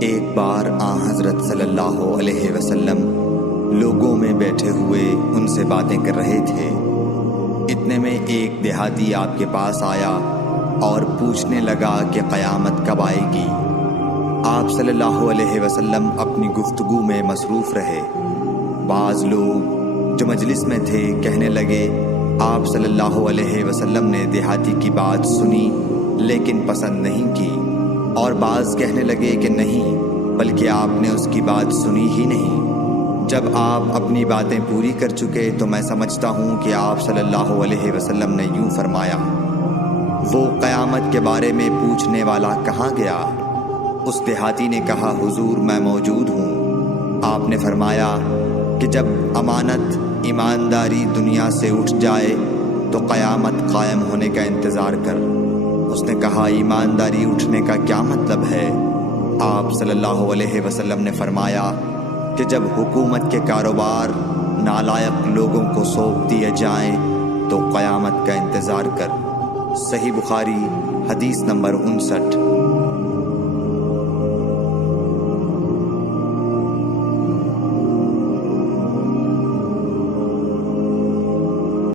ایک بار حضرت صلی اللہ علیہ وسلم لوگوں میں بیٹھے ہوئے ان سے باتیں کر رہے تھے۔ اتنے میں ایک دیہاتی آپ کے پاس آیا اور پوچھنے لگا کہ قیامت کب آئے گی۔ آپ صلی اللہ علیہ وسلم اپنی گفتگو میں مصروف رہے۔ بعض لوگ جو مجلس میں تھے کہنے لگے، آپ صلی اللہ علیہ وسلم نے دیہاتی کی بات سنی لیکن پسند نہیں کی، اور بعض کہنے لگے کہ نہیں، بلکہ آپ نے اس کی بات سنی ہی نہیں۔ جب آپ اپنی باتیں پوری کر چکے تو میں سمجھتا ہوں کہ آپ صلی اللہ علیہ وسلم نے یوں فرمایا، وہ قیامت کے بارے میں پوچھنے والا کہاں گیا؟ اس دیہاتی نے کہا، حضور میں موجود ہوں۔ آپ نے فرمایا کہ جب امانت ایمانداری دنیا سے اٹھ جائے تو قیامت قائم ہونے کا انتظار کر۔ اس نے کہا، ایمانداری اٹھنے کا کیا مطلب ہے؟ آپ صلی اللہ علیہ وسلم نے فرمایا کہ جب حکومت کے کاروبار نالائق لوگوں کو سونپ دیے جائیں تو قیامت کا انتظار کر۔ صحیح بخاری حدیث نمبر 59۔